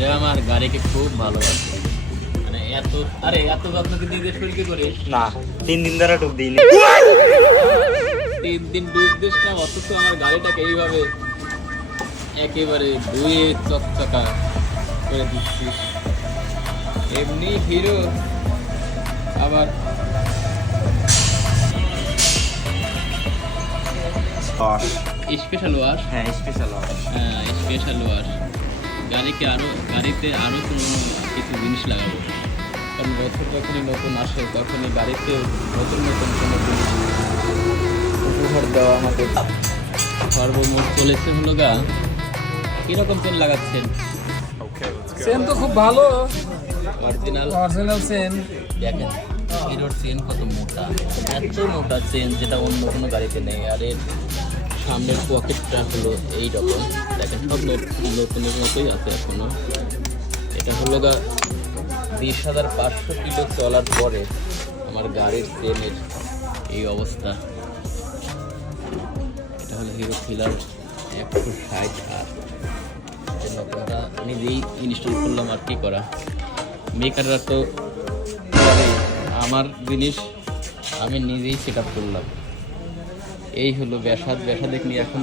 এরা আমার গাড়িকে খুব ভালোবাসে, মানে এত এত যত্ন কি দিয়ে শরীরকে করে না 3 দিন ধরে ডুব দিইনি। 3 দিন ডুব দিস না, অথচ আমার গাড়িটাকে এইভাবে একেবারে ধুয়ে চকচকা করে দিচ্ছিস। এমনি হিরো, আবার স্পেশাল ওয়াশ। হ্যাঁ স্পেশাল হ্যাঁ স্পেশাল ওয়াশ। গাড়িতে আরও কোনো কিছু জিনিস লাগাবো, কারণ বছর যখনই নতুন আসে তখনই গাড়িতে নতুন নতুন কোনো জিনিস উপহার দেওয়া আমাদের সর্বমোট চলেছে হলো গা। কীরকম তেল লাগাচ্ছেন? চেন তো খুব ভালো, অরিজিনাল চেন। দেখেন হিরোর চেন কত মোটা, এত মোটা চেন যেটা অন্য কোনো গাড়িতে নেই। আর এর সামনের পকেটটা হলো এইরকম, দেখেন সব নতুনের মতোই আছে এখনো। এটা হলো গা 20,500 কিলো চলার পরে আমার গাড়ির চেনের এই অবস্থা। এটা হলো হিরো ফিলার 160R। নতুনটা নিজেই ইনস্টল করলাম, আর কি করা, মেকাররা তো আমার জিনিস আমি নিজেই সেট আপ করলাম। এই হলো ব্যাসাদ নিয়ে এখন